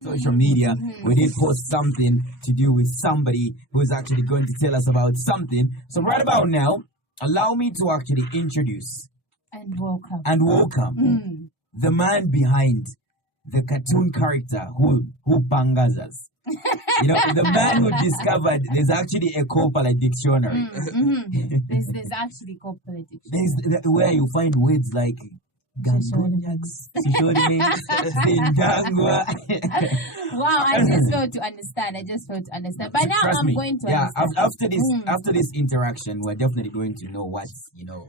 social media, we did post something to do with somebody who's actually going to tell us about something. So right about now, allow me to actually introduce And welcome Mm. the man behind the cartoon character who bangas us. The man who discovered there's actually a Kopala dictionary. There's actually corporate Where you find words like Gangonyax, Zindangwa. Wow, I just failed to understand. But now Trust I'm me. going to Yeah, understand. after this interaction, we're definitely going to know what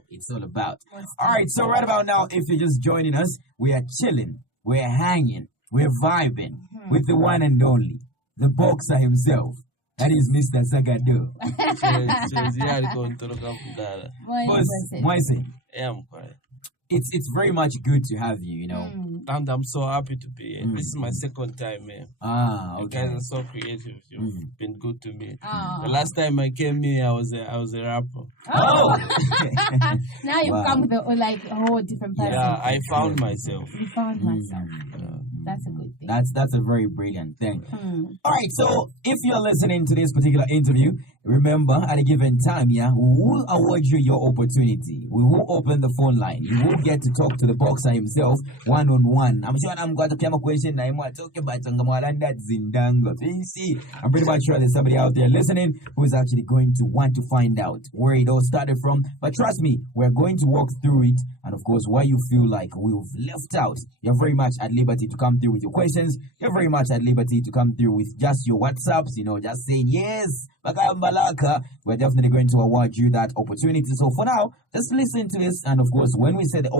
it's all about. What's All right, so right about now, if you're just joining us, we are chilling, we're hanging, we're vibing with the one and only, the boxer himself. That is Mr. Zakado. Moise, it's very much good to have you. And I'm so happy to be here. This is my second time, man. Okay. You guys are so creative. You've been good to me. Oh. The last time I came here, I was a rapper. Oh! Now you've come with a whole different person. Yeah, I found myself. You found myself. That's a good thing. That's a very brilliant thing. All right, so if you're listening to this particular interview, remember at a given time, we will award you your opportunity. We will open the phone line. You will get to talk to the boxer himself one-on-one. I'm sure I'm going to come a question. I'm talking about Zindanga. I'm pretty much sure there's somebody out there listening who is actually going to want to find out where it all started from. But trust me, we're going to walk through it. And of course, why you feel like we've left out, you're very much at liberty to come through with your questions. You're very much at liberty to come through with just your WhatsApps, just saying, yes, Balaka. We're definitely going to award you that opportunity. So for now, just listen to this. And of course, when we say the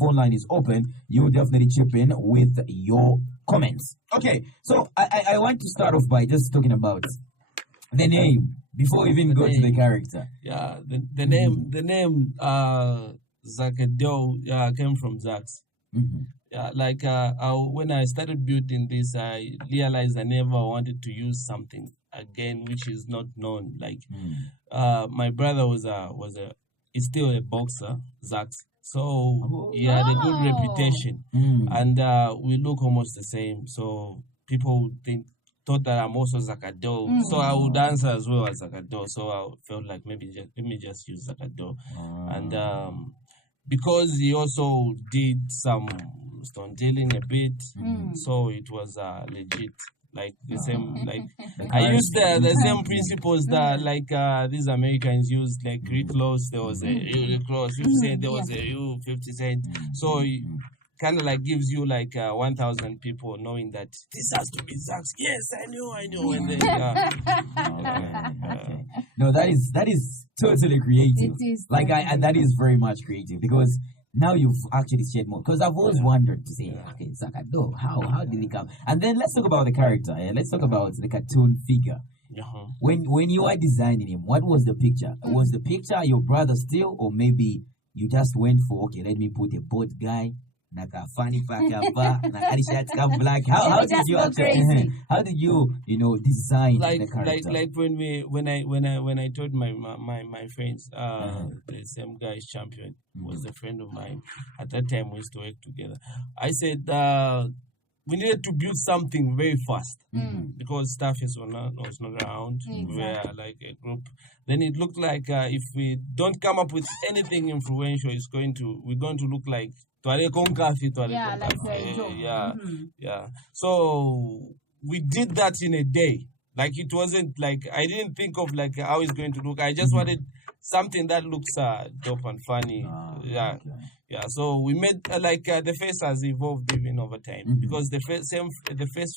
phone line is open, you definitely chip in with your comments. Okay, so I want to start off by just talking about the name before we even go to the character. Yeah, the name Zakado came from Zax. Yeah, when I started building this, I realized I never wanted to use something again which is not known. My brother is still a boxer, Zax. So he had a good reputation, and we look almost the same. So people thought that I'm also Zakado. So I would answer as well as Zakado. So I felt like let me just use Zakado, and because he also did some stone dealing a bit, so it was legit. Like the same, I used the same principles that these Americans used, like Greek laws. There was a real clause, 50 cent. There was a real 50 cent. So it kind of gives you 1,000 people knowing that this has to be Zax. Yes, I know. And then, No, that is totally creative. It is. That is very much creative because now you've actually shared more. Because I've always wondered to say, okay, Zakado, how did he come? And then let's talk about the character. Let's talk about the cartoon figure. When you are designing him, what was the picture? Was the picture your brother still, or maybe you just went for, okay, let me put a boat guy, naka funny pakapa, naka shirt black. How did you actually? How did you design the character? When I told my friends, the same guy is champion was a friend of mine. At that time we used to work together. I said we needed to build something very fast because staff was not around. Exactly. We were like a group. Then it looked like if we don't come up with anything influential, we're going to look like yeah. So we did that in a day. It wasn't I didn't think of how it's going to look. I just wanted something that looks dope and funny. Okay. Yeah. So we made the face has evolved even over time because the first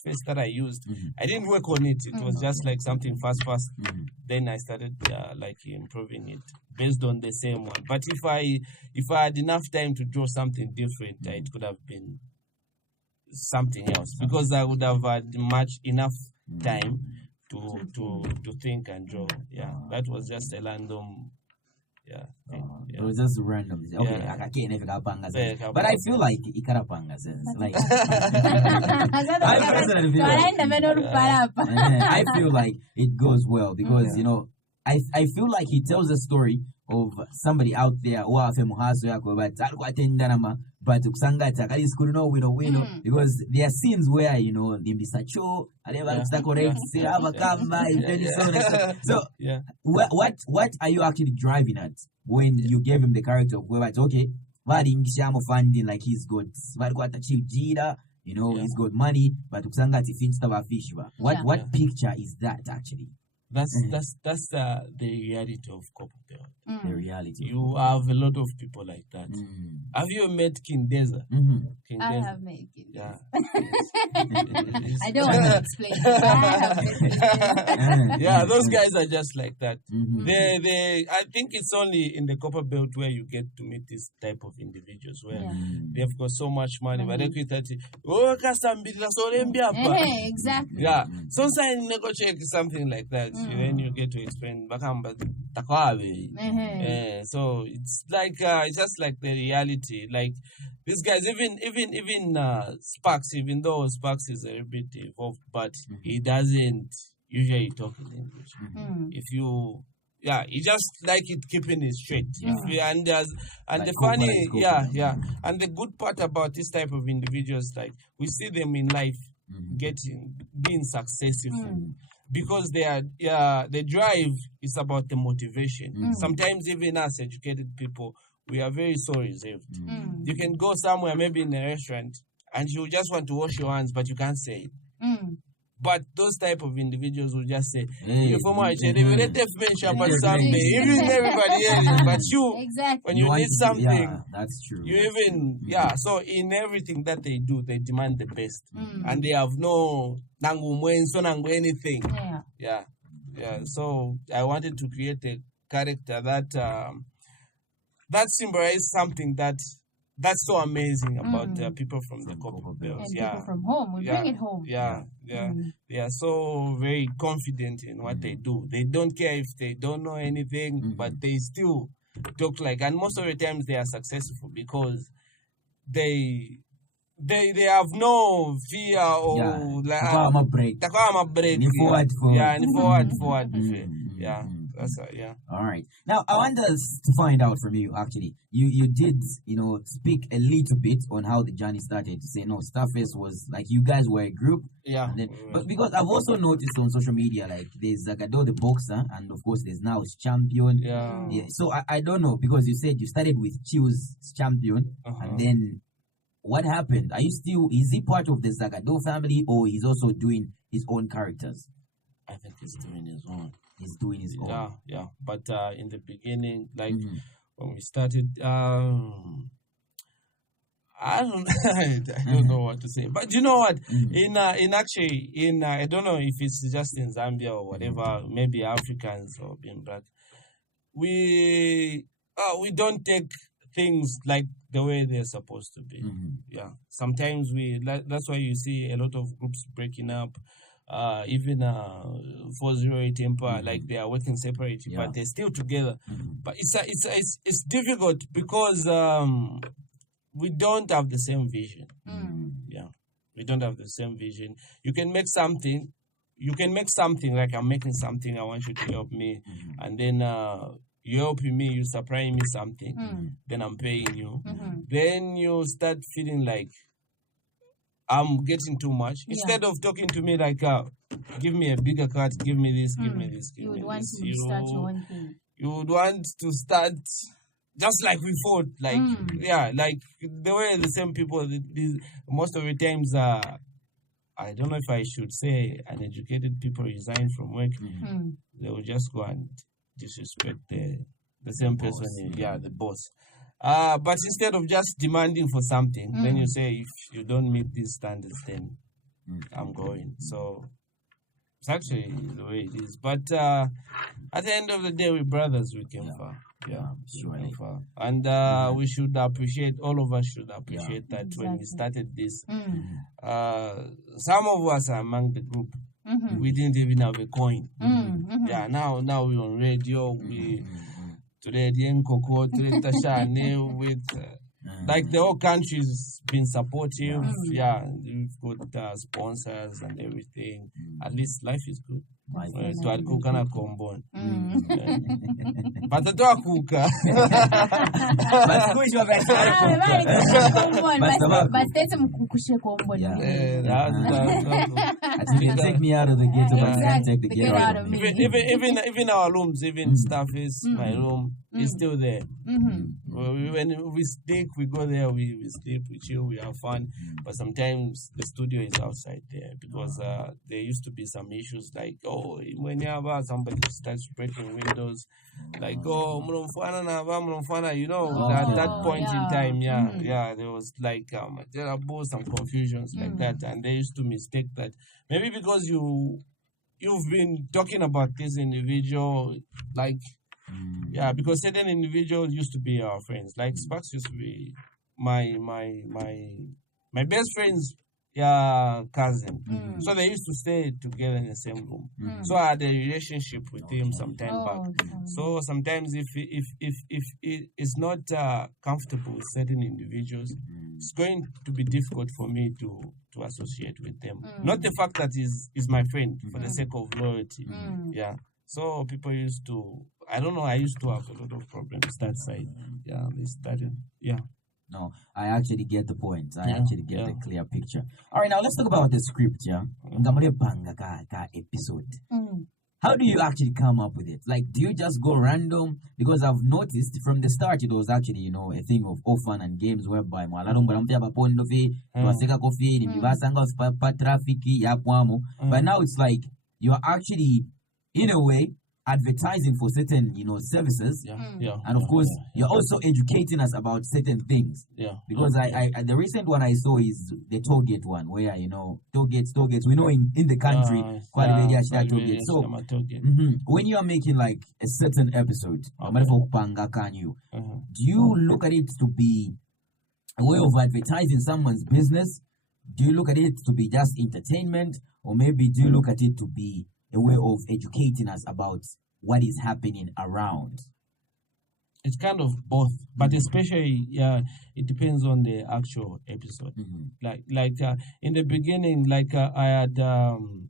face that I used, I didn't work on it. It was just something fast. Then I started improving it based on the same one. But if I had enough time to draw something different, it could have been something else because I would have had enough time to think and draw. Yeah, that was just a random. Yeah. It was just random. Okay, I can't even panga sense. But I feel like it kind of panga sense. I feel like it goes well because I feel like he tells a story of somebody out there who have muhaso yako but alikuwa atenda but ukusangati akalis kuno wino because there are scenes where Mr. Cho so what are you actually driving at when you gave him the character of where it's okay funding like he's got he's got money but ukusangati fish what picture is that actually? That's the reality of corporate world. The reality. You have a lot of people like that. Have you met King Deza? I have met King Yeah. I don't want to explain. But I have met King Deza. Yeah, those guys are just like that. I think it's only in the copper belt where you get to meet this type of individuals where they've got so much money. But they quit exactly. Yeah. Sometimes negotiate something like that. Then you get to explain so it's like it's just like the reality. Like these guys, even Sparks, even though Sparks is a bit involved, but he doesn't usually talk in English. If you he just like it keeping it straight. And like the funny, and the good part about this type of individuals, like we see them in life being successful. Because the drive is about the motivation. Sometimes even us educated people, we are very so reserved. You can go somewhere, maybe in a restaurant, and you just want to wash your hands, but you can't say it. But those type of individuals will just say, even everybody else, but you, when you need something, that's true. You even, so in everything that they do, they demand the best. And they have no anything. Yeah. So I wanted to create a character that symbolizes something that's so amazing about people from the corporate belt. And people from home. We bring it home. They are so very confident in what they do. They don't care if they don't know anything, but they still talk like. And most of the times they are successful because they have no fear or like. Forward. That's All right. Now I want us to find out from you. Actually, you did speak a little bit on how the journey started. To say Starface was like you guys were a group. But because I've also noticed on social media like there's Zakado the Boxer and of course there's now Champion. So I don't know because you said you started with Choose Champion and then what happened? Is he part of the Zakado family or he's also doing his own characters? I think he's doing his own. He's doing his own. Yeah. But in the beginning, like when we started, I don't know what to say. But you know what? In I don't know if it's just in Zambia or whatever, maybe Africans or being black, we don't take things like the way they're supposed to be. Sometimes that's why you see a lot of groups breaking up. Even 408 Empire, like they are working separately, but they're still together. But it's difficult because we don't have the same vision. We don't have the same vision. You can make something like I'm making something. I want you to help me, and then you helping me, you supplying me something. Then I'm paying you. Then you start feeling like I'm getting too much. Instead of talking to me like, give me a bigger cut, give me this, give me this, give me this. You would want to start your own thing. You would want to start just like we fought. Like, like the way the same people, most of the times, I don't know if I should say uneducated people resign from work. They will just go and disrespect the same person, the boss. But instead of just demanding for something, then you say, if you don't meet these standards, then I'm going. So it's actually the way it is. But at the end of the day, we're brothers. We came far. Surely. And we should appreciate, all of us should appreciate that when we started this, some of us are among the group. We didn't even have a coin. Now we're on radio. Today, with like the whole country's been supportive. We've got sponsors and everything. At least life is good. twali kuka na komboni patatoa kuka basitetse mukukushe komboni. Take me out of the ghetto, but can't take the ghetto out of me. Even our rooms, even staff is my room is still there. When we sleep, we go there, we sleep, we chill, we have fun. But sometimes the studio is outside there because there used to be some issues like, whenever somebody starts breaking windows, like, you know, at that point in time, there was like, there are both some confusions like that. And they used to mistake that. Maybe because you've been talking about this individual, like, because certain individuals used to be our friends. Like Sparks used to be my best friend's cousin. So they used to stay together in the same room. So I had a relationship with him some time back. So sometimes if it is not comfortable with certain individuals, it's going to be difficult for me to associate with them. Not the fact that he's my friend for the sake of loyalty. So people used to, I don't know, I used to have a lot of problems that side. They started. No, I actually get the point. I actually get the clear picture. All right, now let's talk about the script, episode. How do you actually come up with it? Like, do you just go random? Because I've noticed from the start, it was actually, you know, a thing of fun and games whereby but now it's like you're actually, in a way, advertising for certain, you know, services. And of course, you're also educating us about certain things. Because I the recent one I saw is the toll gate one, where, you know, toll gates. We know in the country, quite a toll gate. So, when you are making like a certain episode, do you look at it to be a way of advertising someone's business? Do you look at it to be just entertainment? Or maybe do you look at it to be a way of educating us about what is happening around? It's kind of both, but especially it depends on the actual episode. Like in the beginning, like I had done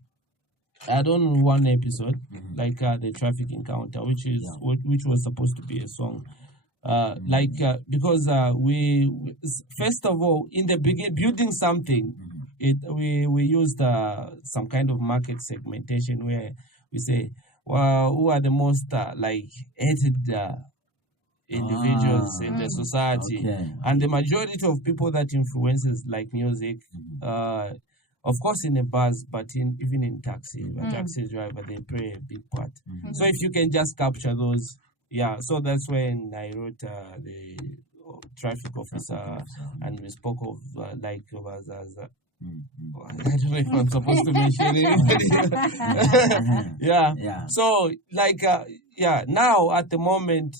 one episode, like the traffic encounter, which was supposed to be a song. Because we first of all, in the beginning, building something, we used some kind of market segmentation where we say, well, who are the most hated individuals in the society, and the majority of people that influences like music, of course in the bus, but even in taxi, taxi driver, they play a big part. So if you can just capture those. So that's when I wrote the traffic officer, and we spoke of I don't know if I'm supposed to mention anybody. So now at the moment,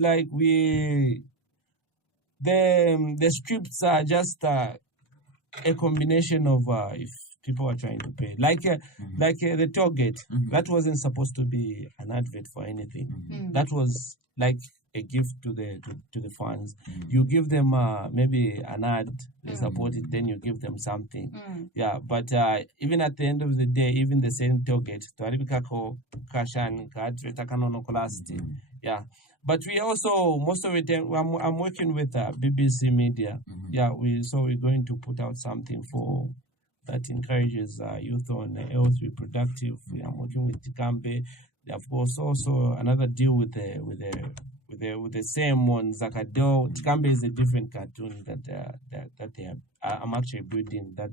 like the scripts are just a combination of if people are trying to pay, like the toll gate. That wasn't supposed to be an advert for anything. That was like a gift to the fans. You give them maybe an ad, they support it, then you give them something. But even at the end of the day, even the same toll gate, but we also, most of the time, I'm working with BBC Media. We're going to put out something for that encourages youth on health, reproductive. I'm working with Tikambe. Of course, also another deal with the same one, Zakado. Tikambe is a different cartoon that they have. I'm actually building that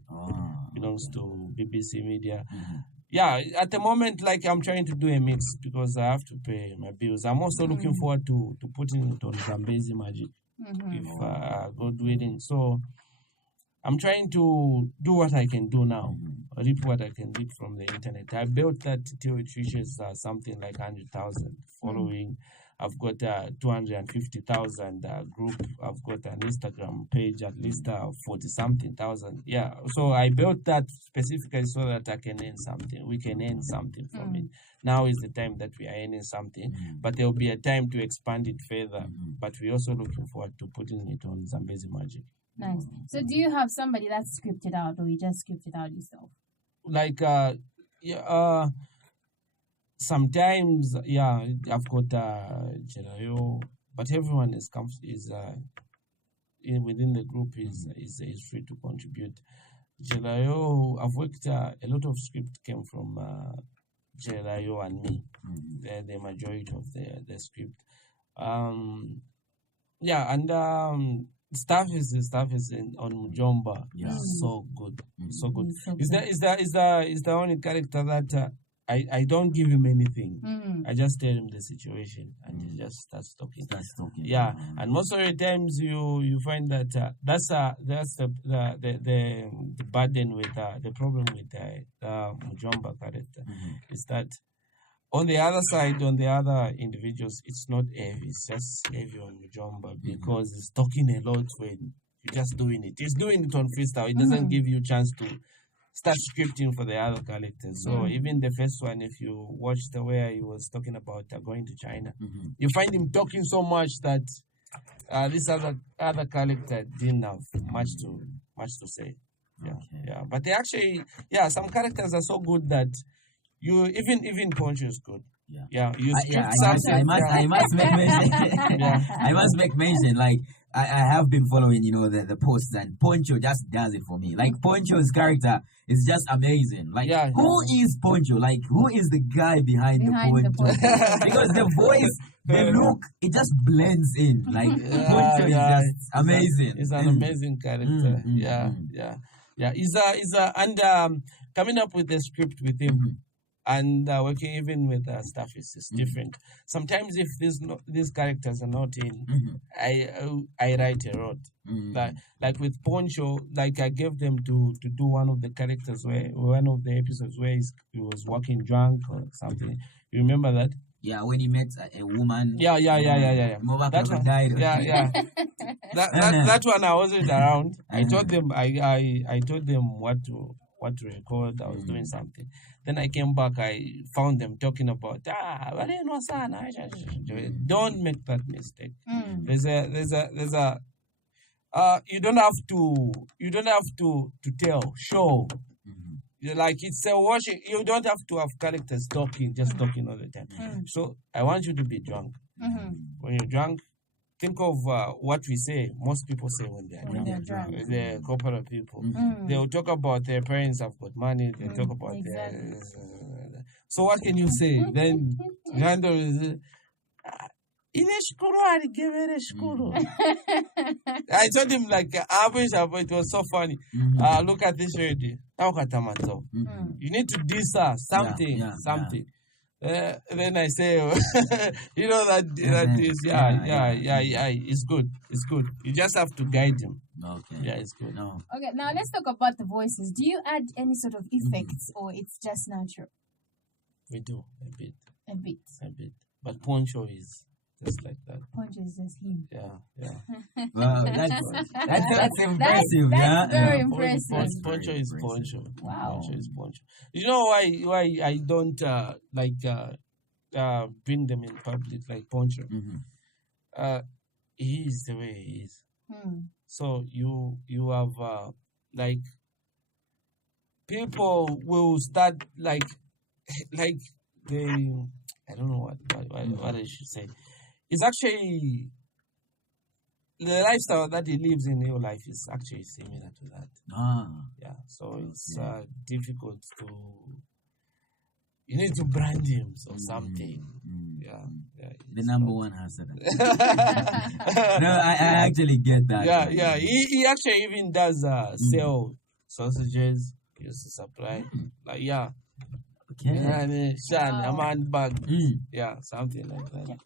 belongs to BBC Media. At the moment, like I'm trying to do a mix because I have to pay my bills. I'm also looking forward to putting it on Zambezi Magic if God willing. So I'm trying to do what I can do now, reap what I can reap from the internet. I built that till it reaches something like 100,000 following. I've got 250,000 group. I've got an Instagram page, at least 40-something thousand. So I built that specifically so that I can earn something. We can earn something from it. Now is the time that we are earning something, but there will be a time to expand it further. But we're also looking forward to putting it on Zambezi Magic. Nice. So do you have somebody that's scripted out, or you just script it out yourself? Like, sometimes, yeah, I've got Jelayo, but everyone is within the group is free to contribute. Jelayo, I've worked a lot of script came from Jelayo and me. The majority of the script. Yeah, and stuff is on Mujomba. Yeah. So good, so good. So Is the only character that I don't give him anything. I just tell him the situation and he just starts talking. Yeah, and most of the times you find that that's the burden with the problem with the Mujomba character is that on the other side, on the other individuals, it's not heavy. It's just heavy on Mujomba because he's talking a lot when you're just doing it. He's doing it on freestyle. It doesn't give you a chance to start scripting for the other characters. So even the first one, if you watch the way he was talking about going to China, you find him talking so much that this other character didn't have much to say. Yeah, yeah. But they actually, some characters are so good that you even Poncho is good. Yeah. You script something. I must make mention. I must make mention. Like I have been following, the posts, and Poncho just does it for me. Like Poncho's character is just amazing. Like who is Poncho? Like who is the guy behind the Poncho? Because the voice, the look, it just blends in. Like Poncho is just amazing. He's an amazing character. Yeah. And coming up with the script with him. And working even with staff is different. Sometimes if these characters are not in, I write a lot. Like with Poncho, like I gave them to do one of the characters one of the episodes where he was walking drunk or something. You remember that? Yeah, when he met a woman. Yeah. That one died. Yeah. that one I wasn't around. I told them I told them what to record. I was doing something. Then I came back. I found them talking about don't make that mistake. There's a you don't have to tell, show. Like it's a washing. You don't have to have characters talking all the time. So I want you to be drunk. When you're drunk, think of what we say. Most people say when they're drunk. The corporate people. They will talk about their parents have got money. They talk about their. So what can you say? Then Rando is. I told him like it was so funny. Look at this already. You need to diss her something. Then I say, that is it's good. You just have to guide him. Okay. Yeah, it's good. No. Okay, now let's talk about the voices. Do you add any sort of effects or it's just natural? We do a bit. A bit. But Poncho is just like that. Poncho is just him. Yeah. Well, that's impressive. That's very impressive. Poncho is Poncho. Wow. Poncho is Poncho. You know why I don't bring them in public like Poncho? He is the way he is. So you have like people will start like they, I don't know what I should say. It's actually the lifestyle that he lives in real life is actually similar to that. Yeah, so it's difficult to. You need to brand him or something. Yeah. The number one has that. No, I actually get that. Yeah. He actually even does sell sausages. He used to supply. Like Okay. A man bag. Yeah, something like that.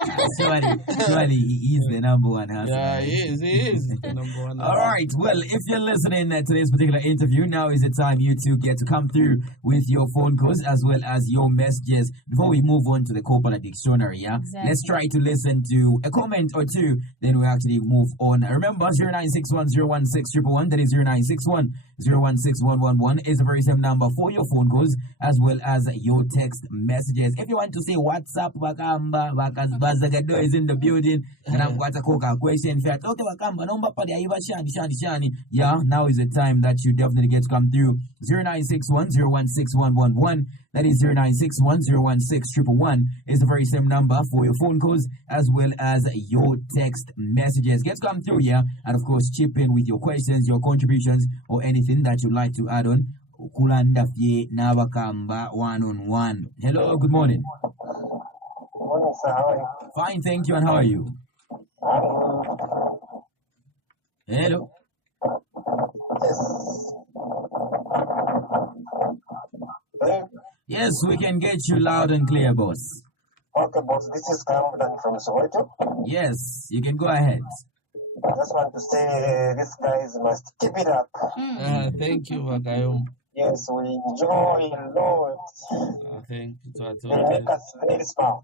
Surely he is the number one hustler. Yeah, he is the number one. All right. Well, if you're listening to this particular interview, now is the time you two get to come through with your phone calls as well as your messages. Before we move on to the corporate dictionary, Exactly. Let's try to listen to a comment or two, then we actually move on. Remember, 0961-016-111, that is 0961-016-111 is the very same number for your phone calls as well as your text messages. If you want to say WhatsApp, Wakamba, Zakado is in the building, and I'm going to cook a question. Okay, Wakamba, number shani. Yeah, now is the time that you definitely get to come through. 0961-016-111 That is 096101611 is the very same number for your phone calls as well as your text messages. Get come through here and of course chip in with your questions, your contributions, or anything that you'd like to add on. Kulanda fye Nabakamba 1-on-1. Hello, good morning. Morning, sir. How are you? Fine, thank you. And how are you? Hello. Hello? Yes, we can get you loud and clear, boss. Okay, boss. This is Kamdan from Soweto. Yes, you can go ahead. I just want to say these guys must keep it up. Thank you, Vakayom. Yes, we enjoy a lot. Thank you. They make us very smart.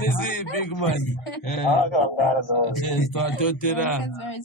This is big man. Okay, I'm glad as well. Yes, to That's very